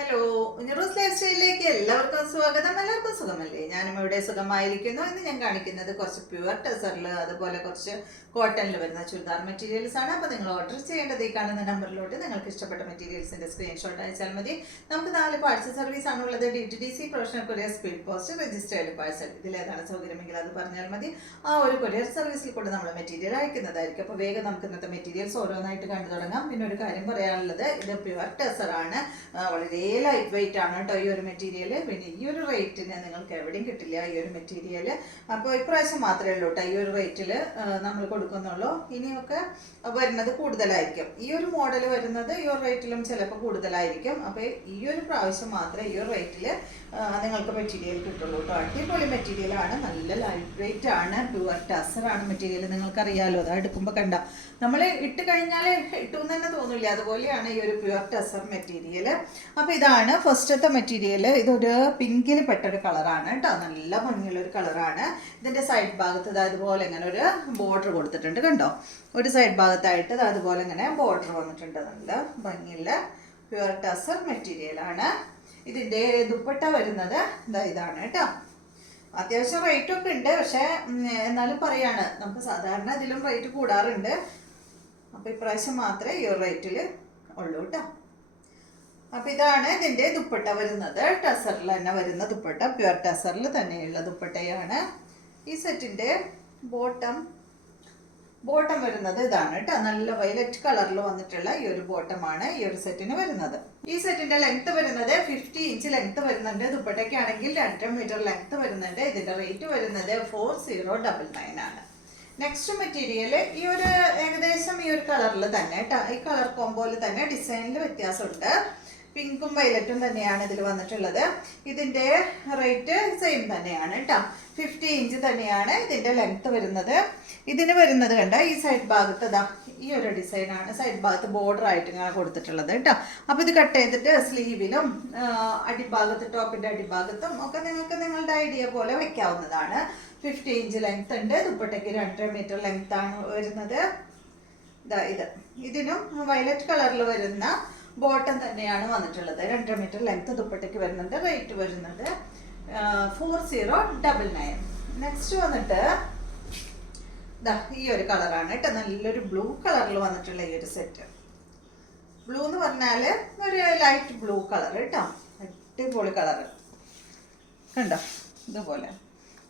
Hello, ഉഞ്ഞറൂസ് life സ്റ്റൈലിലേക്ക് എല്ലാവർക്കും സ്വാഗതം. എല്ലാവർക്കും സുഖമല്ലേ? ഞാനും ഇവിടെ സുഖമായിരിക്കുന്നു. ഇന്ന് ഞാൻ കാണിക്കുന്നത് കുറച്ച് പ്യുവർ ടെസറിൽ അതുപോലെ കുറച്ച് കോട്ടണിൽ വരുന്ന ചുരിദാർ മെറ്റീരിയൽസ് ആണ്. അപ്പോൾ നിങ്ങൾ ഓർഡർ ചെയ്യേണ്ടത് ഈ കാണുന്ന നമ്പറിലോട്ട് നിങ്ങൾക്ക് ഇഷ്ടപ്പെട്ട മെറ്റീരിയൽസിന്റെ സ്ക്രീൻഷോട്ട് അയച്ചാൽ മതി. നമുക്ക് 4 പാഴ്സൽ സർവീസ് ആണുള്ളത്. DTDC, professional courier, speed post, registered parcel. ഇതിലേതാണ് സൗകര്യമെങ്കിൽ അത് പറഞ്ഞാൽ മതി. ആ ഒരു കൊറിയർ സർവീസിൽ കൂടെ നമ്മൾ മെറ്റീരിയൽ അയക്കുന്നതായിരിക്കും. അപ്പോൾ വേഗം നമുക്ക് ഇന്നത്തെ മെറ്റീരിയൽസ് ഓരോന്നായിട്ട് കണ്ടു തുടങ്ങാം. പിന്നെ ഒരു കാര്യം പറയാനുള്ളത്, ഇത് പ്യുവർ ടെസർ ആണ്. വളരെ ലൈറ്റ് വെയിറ്റ് ആണ് കേട്ടോ ഈ ഒരു മെറ്റീരിയൽ. പിന്നെ ഈ ഒരു റേറ്റിന് നിങ്ങൾക്ക് എവിടെയും കിട്ടില്ല ഈ ഒരു മെറ്റീരിയൽ. അപ്പോൾ ഇപ്രാവശ്യം മാത്രമേ ഉള്ളൂ കേട്ടോ ഈ ഒരു റേറ്റിൽ നമ്മൾ കൊടുക്കുന്നുള്ളൂ. ഇനിയൊക്കെ വരുന്നത് കൂടുതലായിരിക്കും. ഈ ഒരു മോഡൽ വരുന്നത് ഈ ഒരു റേറ്റിലും ചിലപ്പോൾ കൂടുതലായിരിക്കും. അപ്പോൾ ഈ ഒരു പ്രാവശ്യം മാത്രമേ ഈ ഒരു റേറ്റിൽ നിങ്ങൾക്ക് മെറ്റീരിയൽ കിട്ടുള്ളൂ കേട്ടോ. അടിപൊളി മെറ്റീരിയലാണ്, നല്ല ലൈറ്റ് വെയിറ്റ് ആണ്, പ്യുവർ ടെസറാണ് മെറ്റീരിയൽ. നിങ്ങൾക്കറിയാലോ, അത് എടുക്കുമ്പോൾ കണ്ട നമ്മൾ ഇട്ട് കഴിഞ്ഞാൽ ഇട്ടു എന്ന് തന്നെ തോന്നില്ല, അതുപോലെയാണ് ഈ ഒരു പ്യുവർ ടെസർ മെറ്റീരിയൽ. അപ്പോൾ ഇതാണ് ഫസ്റ്റത്തെ മെറ്റീരിയൽ. ഇതൊരു പിങ്കിന് പെട്ടൊരു കളറാണ് കേട്ടോ, നല്ല ഭംഗിയുള്ളൊരു കളറാണ്. ഇതിൻ്റെ സൈഡ് ഭാഗത്ത് അതുപോലെ ഇങ്ങനെ ഒരു ബോർഡർ കൊടുത്തിട്ടുണ്ട് കണ്ടോ. ഒരു സൈഡ് ഭാഗത്തായിട്ട് അതുപോലെ ഇങ്ങനെ ബോർഡർ വന്നിട്ടുണ്ട്. നല്ല ഭംഗിയുള്ള പ്യുവർ ടെസർ മെറ്റീരിയലാണ്. ഇതിൻ്റെ ദുപ്പട്ട വരുന്നത് ഇതാണ് കേട്ടോ. അത്യാവശ്യം റേറ്റ് ഒക്കെ ഉണ്ട്, പക്ഷേ എന്നാലും പറയാണ്, നമുക്ക് സാധാരണ ഇതിലും റേറ്റ് കൂടാറുണ്ട്. അപ്പോൾ ഇപ്രാവശ്യം മാത്രമേ ഈ ഒരു റേറ്റിൽ ഉള്ളൂ കേട്ടോ. അപ്പോൾ ഇതാണ് ഇതിൻ്റെ ദുപ്പട്ട വരുന്നത്. ടെസറിൽ തന്നെ വരുന്ന ദുപ്പട്ട, പ്യുവർ ടെസറിൽ തന്നെയുള്ള ദുപ്പട്ടയാണ്. ഈ സെറ്റിൻ്റെ ബോട്ടം വരുന്നത് ഇതാണ് കേട്ടോ. നല്ല വയലറ്റ് കളറിൽ വന്നിട്ടുള്ള ഈ ഒരു ബോട്ടമാണ് ഈ ഒരു സെറ്റിന് വരുന്നത്. ഈ സെറ്റിന്റെ ലെങ്ത് വരുന്നത് 50 ഇഞ്ച് ലെങ്ത് വരുന്നുണ്ട്. ദുപ്പട്ടയ്ക്കാണെങ്കിൽ 2.5 മീറ്റർ ലെങ്ത് വരുന്നുണ്ട്. ഇതിന്റെ റേറ്റ് വരുന്നത് 4099 ആണ്. നെക്സ്റ്റ് മെറ്റീരിയൽ ഈ ഒരു ഏകദേശം ഈ ഒരു കളറിൽ തന്നെ കേട്ടോ. ഈ കളർ കോമ്പോയിൽ തന്നെ ഡിസൈനിൽ വ്യത്യാസമുണ്ട്. പിങ്കും വയലറ്റും തന്നെയാണ് ഇതിൽ വന്നിട്ടുള്ളത്. ഇതിൻ്റെ റേറ്റ് സെയിം തന്നെയാണ് കേട്ടോ. 50 ഇഞ്ച് തന്നെയാണ് ഇതിൻ്റെ ലെങ്ത് വരുന്നത്. ഇതിന് വരുന്നത് കണ്ട ഈ സൈഡ് ഭാഗത്ത് ഈ ഒരു ഡിസൈനാണ് സൈഡ് ഭാഗത്ത് ബോർഡർ ആയിട്ട് ഇങ്ങനെ കൊടുത്തിട്ടുള്ളത് കേട്ടോ. അപ്പോൾ ഇത് കട്ട് ചെയ്തിട്ട് സ്ലീവിലും അടിഭാഗത്ത് ടോപ്പിൻ്റെ അടിഭാഗത്തും ഒക്കെ നിങ്ങൾക്ക് നിങ്ങളുടെ ഐഡിയ പോലെ വെക്കാവുന്നതാണ്. 50 ഇഞ്ച് ലെങ്ത് ഉണ്ട്. ദുപ്പട്ടയ്ക്ക് 2.5 മീറ്റർ ലെങ്ത് ആണ് വരുന്നത്. ഇതിനും വയലറ്റ് കളറിൽ വരുന്ന ബോട്ടം തന്നെയാണ് വന്നിട്ടുള്ളത്. 2.5 മീറ്റർ ലെങ്ത് ദുപ്പട്ടയ്ക്ക് വരുന്നുണ്ട്. റേറ്റ് വരുന്നത് 4099. നെക്സ്റ്റ് വന്നിട്ട് ഈ ഒരു കളറാണ് കേട്ടോ. നല്ലൊരു ബ്ലൂ കളറിൽ വന്നിട്ടുള്ള ഈ ഒരു സെറ്റ്. ബ്ലൂ എന്ന് പറഞ്ഞാൽ ഒരു ലൈറ്റ് ബ്ലൂ കളർ കേട്ടോ. അടിപൊളി കളർ കണ്ടോ. ഇതുപോലെ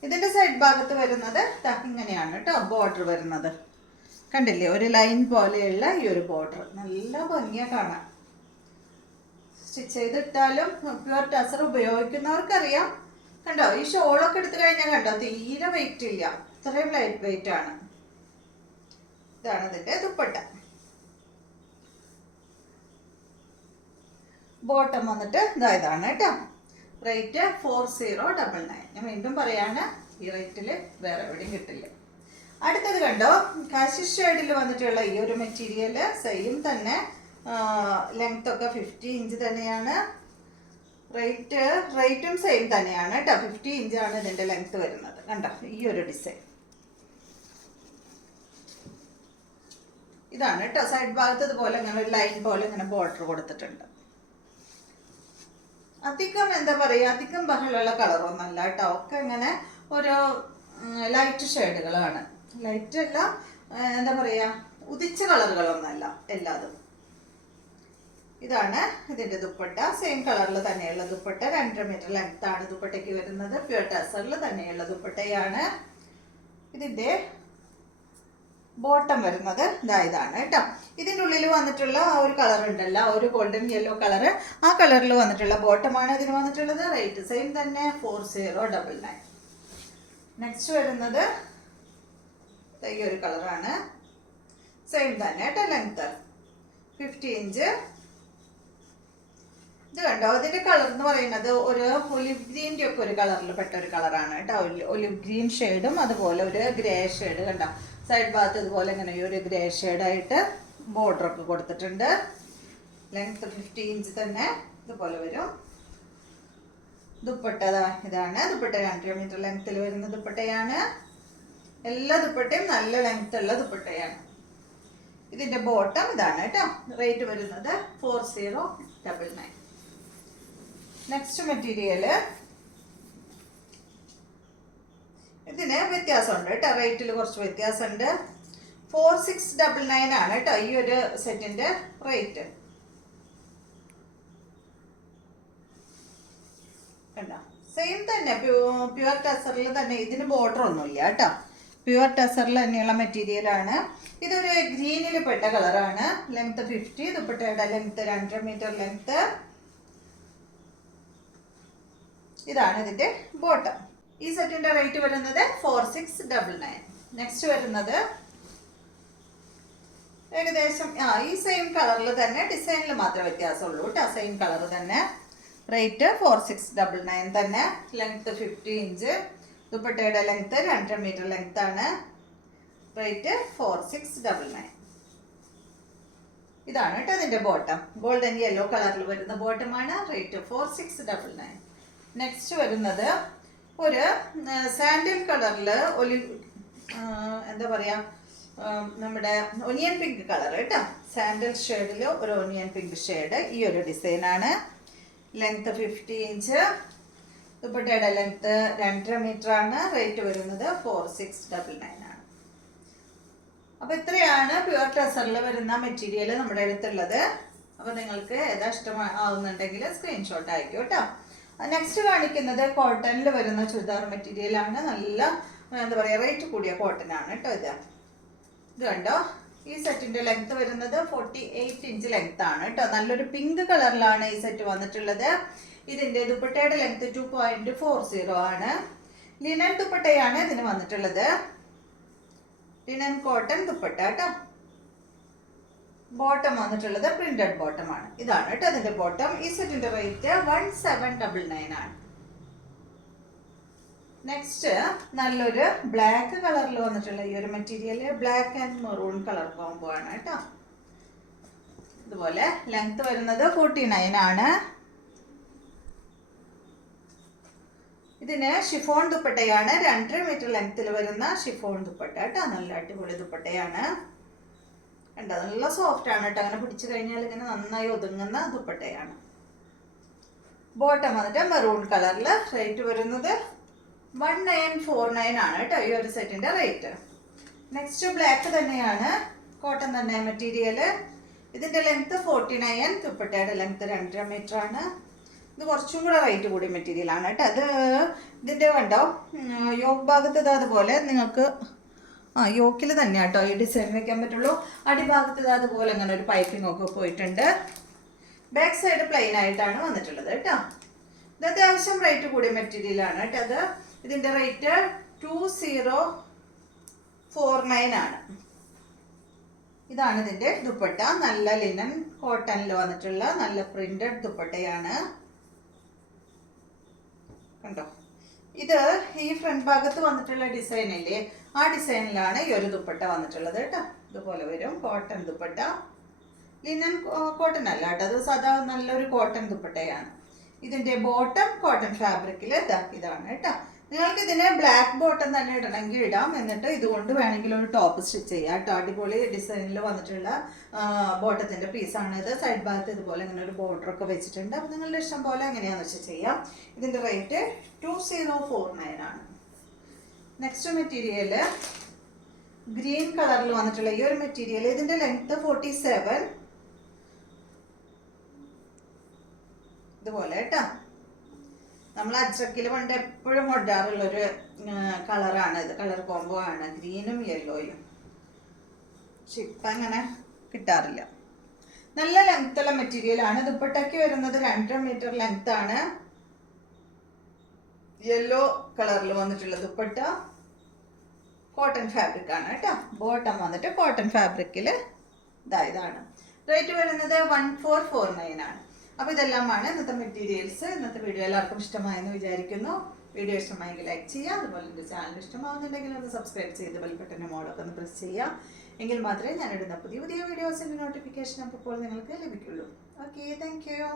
ഇതിൻ്റെ സൈഡ് ഭാഗത്ത് വരുന്നത് ഇങ്ങനെയാണ് കേട്ടോ. ബോർഡർ വരുന്നത് കണ്ടില്ലേ, ഒരു ലൈൻ പോലെയുള്ള ഈ ഒരു ബോർഡർ. നല്ല ഭംഗിയാണ് കാണാൻ. സ്റ്റിച്ച് ചെയ്തിട്ടാലും പ്യുവർ ടെസർ ഉപയോഗിക്കുന്നവർക്കറിയാം. കണ്ടോ, ഈ ഷോളൊക്കെ എടുത്തു കഴിഞ്ഞാൽ കണ്ടോ തീരെ വെയിറ്റ് ഇല്ല, ഇത്രയും ലൈറ്റ് വെയിറ്റ് ആണ്. ഇതാണ് ഇതിന്റെ ദുപ്പട്ട. ബോട്ടം വന്നിട്ട് ഇതാണ് കേട്ടോ. റേറ്റ് 4099. ഞാൻ വീണ്ടും പറയാണ്, ഈ റേറ്റിൽ വേറെ എവിടെയും കിട്ടില്ല. അടുത്തത് കണ്ടോ, കാശി ഷെയ്ഡിൽ വന്നിട്ടുള്ള ഈ ഒരു മെറ്റീരിയൽ സെയിം തന്നെ. ലെങ്ത് ഒക്കെ 50 ഇഞ്ച് തന്നെയാണ്. റേറ്റും സെയിം തന്നെയാണ് കേട്ടോ. 50 ഇഞ്ചാണ് ഇതിൻ്റെ ലെങ്ത് വരുന്നത്. കണ്ടോ ഈ ഒരു ഡിസൈൻ ഇതാണ് കേട്ടോ. സൈഡ് ഭാഗത്ത് ഇതുപോലെ ഇങ്ങനെ ഒരു ലൈൻ പോലെ ഇങ്ങനെ ബോർഡർ കൊടുത്തിട്ടുണ്ട്. അധികം എന്താ പറയുക, അധികം ബഹളമുള്ള കളറൊന്നല്ല കേട്ടോ. ഒക്കെ ഇങ്ങനെ ഒരു ലൈറ്റ് ഷെയ്ഡുകളാണ്. ലൈറ്റ് അല്ല, എന്താ പറയുക, ഉദിച്ച കളറുകളൊന്നല്ല എല്ലാതും. ഇതാണ് ഇതിന്റെ ദുപ്പട്ട. സെയിം കളറിൽ തന്നെയുള്ള ദുപ്പട്ട. 2.5 മീറ്റർ ലെങ്ത് ആണ് ദുപ്പട്ടയ്ക്ക് വരുന്നത്. പ്യുവർ ടെസറിൽ തന്നെയുള്ള ദുപ്പട്ടയാണ്. ഇതിന്റെ ബോട്ടം വരുന്നത് ഇതാണ് കേട്ടോ. ഇതിൻ്റെ ഉള്ളിൽ വന്നിട്ടുള്ള ആ ഒരു കളർ ഉണ്ടല്ലോ, ഒരു ഗോൾഡൻ യെല്ലോ കളർ, ആ കളറിൽ വന്നിട്ടുള്ള ബോട്ടമാണ് ഇതിന് വന്നിട്ടുള്ളത്. റേറ്റ് സെയിം തന്നെ 4099. നെക്സ്റ്റ് വരുന്നത് ഈ ഒരു കളറാണ്. സെയിം തന്നെ കേട്ടോ. Length 50 inch. ഇത് കണ്ടോ, ഇതിന്റെ കളർ എന്ന് പറയുന്നത് ഒരു ഒലിവ് ഗ്രീൻ്റെ ഒക്കെ ഒരു കളറിൽ പെട്ട ഒരു കളറാണ് കേട്ടോ. ഒലിവ് ഗ്രീൻ ഷെയ്ഡും അതുപോലെ ഒരു ഗ്രേ ഷെയ്ഡ് കണ്ടോ. സൈഡ് ഭാഗത്ത് ഇതുപോലെ ഇങ്ങനെ ഒരു ഗ്രേ ഷെയ്ഡായിട്ട് ബോർഡറൊക്കെ കൊടുത്തിട്ടുണ്ട്. ലെങ്ത് 50 ഇഞ്ച് തന്നെ ഇതുപോലെ വരും. ദുപ്പട്ട ഇതാണ്. ദുപ്പട്ട 2.5 മീറ്റർ ലെങ്ത്തിൽ വരുന്ന ദുപ്പട്ടയാണ്. എല്ലാ ദുപ്പട്ടയും നല്ല ലെങ്ത് ഉള്ള ദുപ്പട്ടയാണ്. ഇതിന്റെ ബോട്ടം ഇതാണ് കേട്ടോ. റേറ്റ് വരുന്നത് 4099. നെക്സ്റ്റ് മെറ്റീരിയൽ ഇതിന് വ്യത്യാസമുണ്ട് കേട്ടോ, റേറ്റിൽ കുറച്ച് വ്യത്യാസമുണ്ട്. 4699 ആണ് കേട്ടോ ഈ ഒരു സെറ്റിന്റെ റേറ്റ്. കണ്ടോ, സെയിം തന്നെ പ്യുവർ ടസറിൽ തന്നെ. ഇതിന് ബോർഡർ ഒന്നുമില്ല കേട്ടോ, പ്യുവർ ടസറിൽ തന്നെയുള്ള മെറ്റീരിയലാണ്. ഇതൊരു ഗ്രീനിൽ പെട്ട കളറാണ്. ലെങ്ത് 50, ദുപ്പട്ടയുടെ ലെങ്ത് 2.5 മീറ്റർ ലെങ്ത്. ഇതാണ് ഇതിന്റെ ബോട്ടം. ഈ സെറ്റിന്റെ റേറ്റ് വരുന്നത് 4699. നെക്സ്റ്റ് വരുന്നത് ഏകദേശം ഈ സെയിം കളറിൽ തന്നെ, ഡിസൈനിൽ മാത്രമേ വ്യത്യാസമുള്ളൂ കേട്ടോ. സെയിം കളർ തന്നെ, റേറ്റ് 4699 തന്നെ. ലെങ്ത് 50 ഇഞ്ച്, ദുപ്പട്ടയുടെ ലെങ്ത് 2.5 മീറ്റർ ലെങ്ത് ആണ്. റേറ്റ് 4699. ഇതാണ് കേട്ടോ ഇതിന്റെ ബോട്ടം. ഗോൾഡൻ യെല്ലോ കളറിൽ വരുന്ന ബോട്ടമാണ്. റേറ്റ് 4699. നെക്സ്റ്റ് വരുന്നത് ഒരു സാൻഡിൽ കളറിൽ എന്താ പറയാ, നമ്മുടെ ഒനിയൻ പിങ്ക് കളർ കേട്ടോ. സാൻഡൽ ഷെയ്ഡിൽ ഒരു ഒനിയൻ പിങ്ക് ഷെയ്ഡ്. ഈ ഒരു ഡിസൈനാണ്. ലെങ്ത് 50 ഇഞ്ച്, ദുപ്പട്ടയുടെ ലെങ്ത് 2.5 മീറ്റർ ആണ്. റേറ്റ് വരുന്നത് 4699 ആണ്. അപ്പൊ ഇത്രയാണ് പ്യുവർ ടസറിൽ വരുന്ന മെറ്റീരിയൽ നമ്മുടെ അടുത്തുള്ളത്. അപ്പൊ നിങ്ങൾക്ക് ഏതാ ഇഷ്ടമാവുന്നുണ്ടെങ്കിൽ സ്ക്രീൻഷോട്ട് അയക്കും കേട്ടോ. നെക്സ്റ്റ് കാണിക്കുന്നത് കോട്ടണിൽ വരുന്ന ചുരിദാർ മെറ്റീരിയൽ ആണ്. നല്ല എന്താ പറയുക, റേറ്റ് കൂടിയ കോട്ടൺ ആണ് കേട്ടോ. ഇത് കണ്ടോ, ഈ സെറ്റിന്റെ ലെങ്ത് വരുന്നത് 48 ഇഞ്ച് ലെങ്ത് ആണ് കേട്ടോ. നല്ലൊരു പിങ്ക് കളറിലാണ് ഈ സെറ്റ് വന്നിട്ടുള്ളത്. ഇതിന്റെ ദുപ്പട്ടയുടെ ലെങ്ത് 2.40 ആണ്. ലിനൻ ദുപ്പട്ടയാണ് ഇതിന് വന്നിട്ടുള്ളത്. ലിനൻ കോട്ടൺ ദുപ്പട്ട കേട്ടോ. ബോട്ടം വന്നിട്ടുള്ളത് പ്രിന്റഡ് ബോട്ടം ആണ്. ഇതാണ് കേട്ടോ അതിന്റെ ബോട്ടം. ഈ സെറ്റിന്റെ റേറ്റ് 1799 ആണ്. നെക്സ്റ്റ് നല്ലൊരു ബ്ലാക്ക് കളറിൽ വന്നിട്ടുള്ള ഈ ഒരു material, black and maroon colour combo ആണ് കേട്ടോ. ഇതുപോലെ ലെങ്ത് വരുന്നത് 49 ആണ്. ഇതിന് ഷിഫോൺ ദുപ്പട്ടയാണ്. 2.5 മീറ്റർ ലെങ്ത്തിൽ വരുന്ന ഷിഫോൺ ദുപ്പട്ട കേട്ടോ. നല്ല അടിപൊളി ദുപ്പട്ടയാണ്. കണ്ടോ, നല്ല സോഫ്റ്റ് ആണ് കേട്ടോ. അങ്ങനെ പിടിച്ചു കഴിഞ്ഞാൽ ഇങ്ങനെ നന്നായി ഒതുങ്ങുന്ന ദുപ്പട്ടയാണ്. ബോട്ടം വന്നിട്ട് മെറൂൺ കളറിൽ. റേറ്റ് വരുന്നത് 1949 ആണ് കേട്ടോ ഈ ഒരു സെറ്റിന്റെ റേറ്റ്. നെക്സ്റ്റ് ബ്ലാക്ക് തന്നെയാണ്, കോട്ടൺ തന്നെ മെറ്റീരിയൽ. ഇതിന്റെ ലെങ്ത് 49, ദുപ്പട്ടയുടെ ലെങ്ത് 2.5 മീറ്റർ ആണ്. ഇത് കുറച്ചും കൂടെ റേറ്റ് കൂടിയ മെറ്റീരിയൽ ആണ് കേട്ടോ. അത് ഇതിന്റെ കണ്ടോ, യോക്ക് ഭാഗത്ത് അതുപോലെ നിങ്ങൾക്ക് യോക്കിൽ തന്നെ കേട്ടോ ഈ ഡിസൈൻ വെക്കാൻ പറ്റുള്ളൂ. അടിഭാഗത്ത് അതുപോലെ അങ്ങനെ ഒരു പൈപ്പിംഗ് ഒക്കെ പോയിട്ടുണ്ട്. ബാക്ക് സൈഡ് പ്ലെയിൻ ആയിട്ടാണ് വന്നിട്ടുള്ളത് കേട്ടോ. ഇത് അത്യാവശ്യം റേറ്റ് കൂടിയ മെറ്റീരിയൽ ആണ് കേട്ടോ. അത് ഇതിന്റെ റേറ്റ് 2049 ആണ്. ഇതാണ് ഇതിന്റെ ദുപ്പട്ട. നല്ല ലിനൻ കോട്ടണിൽ വന്നിട്ടുള്ള നല്ല പ്രിന്റഡ് ദുപ്പട്ടയാണ്. കണ്ടോ, ഇത് ഈ ഫ്രണ്ട് ഭാഗത്ത് വന്നിട്ടുള്ള ഡിസൈൻ ഇല്ലേ, ആ ഡിസൈനിലാണ് ഈ ഒരു ദുപ്പട്ട വന്നിട്ടുള്ളത് കേട്ടോ. ഇതുപോലെ വരും കോട്ടൺ ദുപ്പട്ട. ലിനൻ കോട്ടൺ അല്ല കേട്ടോ, അത് സാധാ നല്ലൊരു കോട്ടൺ ദുപ്പട്ടയാണ്. ഇതിന്റെ ബോട്ടം കോട്ടൺ ഫാബ്രിക്കിൽ ഇതാണ് കേട്ടോ. നിങ്ങൾക്ക് ഇതിന് ബ്ലാക്ക് ബോട്ടം തന്നെ ഇടണമെങ്കിൽ ഇടാം. എന്നിട്ട് ഇതുകൊണ്ട് വേണമെങ്കിൽ ഒരു ടോപ്പ് സ്റ്റിച്ച് ചെയ്യാം കേട്ടോ. അടിപൊളി ഡിസൈനിൽ വന്നിട്ടുള്ള ബോട്ടത്തിന്റെ പീസാണ് ഇത്. സൈഡ് ഭാഗത്ത് ഇതുപോലെ ഇങ്ങനെ ഒരു ബോർഡർ ഒക്കെ വെച്ചിട്ടുണ്ട്. അപ്പം നിങ്ങളുടെ ഇഷ്ടം പോലെ എങ്ങനെയാണെന്ന് വെച്ചാൽ ചെയ്യാം. ഇതിന്റെ റേറ്റ് 2049 ആണ്. നെക്സ്റ്റ് മെറ്റീരിയൽ ഗ്രീൻ കളറിൽ വന്നിട്ടുള്ള ഈ ഒരു മെറ്റീരിയൽ. ഇതിന്റെ ലെങ്ത് 47. ഇതുപോലെ കേട്ടോ. നമ്മൾ അജ്രക്കിൽ പണ്ട് എപ്പോഴും കൊണ്ടാറുള്ളൊരു കളറാണ് ഇത്. കളർ കോംബോ ആണ്, ഗ്രീനും യെല്ലോയും. പക്ഷെ ഇപ്പം അങ്ങനെ കിട്ടാറില്ല. നല്ല ലെങ്ത്തുള്ള മെറ്റീരിയൽ ആണ്. ദുപ്പട്ടയ്ക്ക് വരുന്നത് 2.5 മീറ്റർ ലെങ്ത് ആണ്. യെല്ലോ കളറിൽ വന്നിട്ടുള്ള ദുപ്പട്ട കോട്ടൺ ഫാബ്രിക് ആണ് കേട്ടോ. ബോട്ടം വന്നിട്ട് കോട്ടൺ ഫാബ്രിക്കിൽ ഇതാണ്. റേറ്റ് വരുന്നത് 1449 ആണ്. അപ്പോൾ ഇതെല്ലാമാണ് ഇന്നത്തെ മെറ്റീരിയൽസ്. ഇന്നത്തെ വീഡിയോ എല്ലാവർക്കും ഇഷ്ടമായെന്ന് വിചാരിക്കുന്നു. വീഡിയോ ഇഷ്ടമായെങ്കിൽ ലൈക്ക് ചെയ്യുക. അതുപോലെ എൻ്റെ ചാനൽ ഇഷ്ടമാവുന്നുണ്ടെങ്കിൽ ഒന്ന് സബ്സ്ക്രൈബ് ചെയ്ത് ബെൽ ബട്ടൻ്റെ മോളൊക്കെ ഒന്ന് പ്രസ് ചെയ്യുക. എങ്കിൽ മാത്രമേ ഞാനിടുന്ന പുതിയ വീഡിയോസിൻ്റെ നോട്ടിഫിക്കേഷൻ അപ്പോൾ നിങ്ങൾക്ക് ലഭിക്കുള്ളൂ. Okay, thank you.